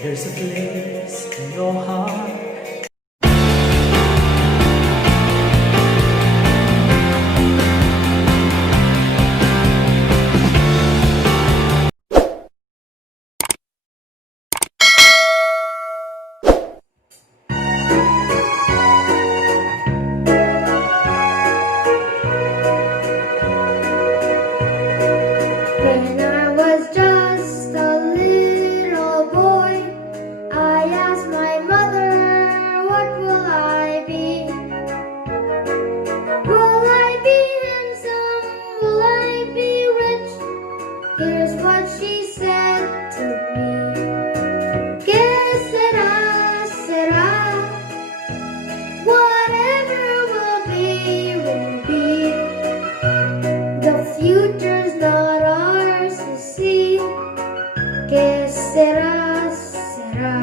There's a place in your heart. When I was just a little boy, I asked my mother, what will I be? Will I be handsome? Will I be rich? Here's what she said to me. Que sera, sera. Whatever will be, will be. The future's not ours to see. Que sera, sera.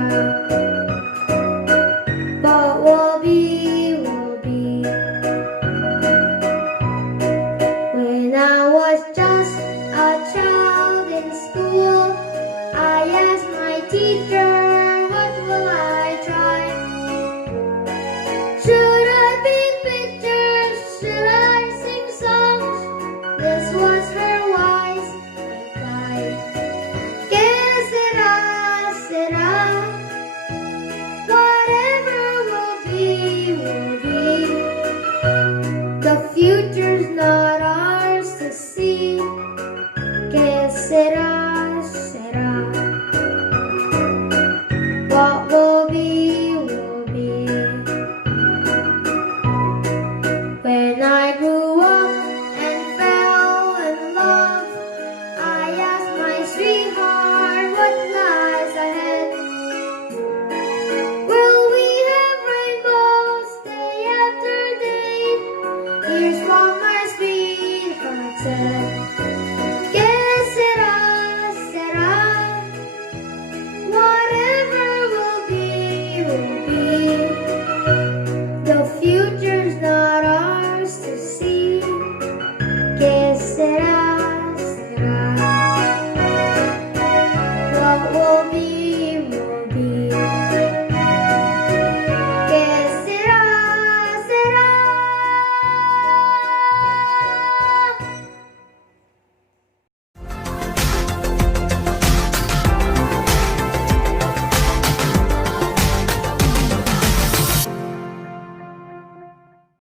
But will be, will be. When I was just a child in school, I asked my teacher,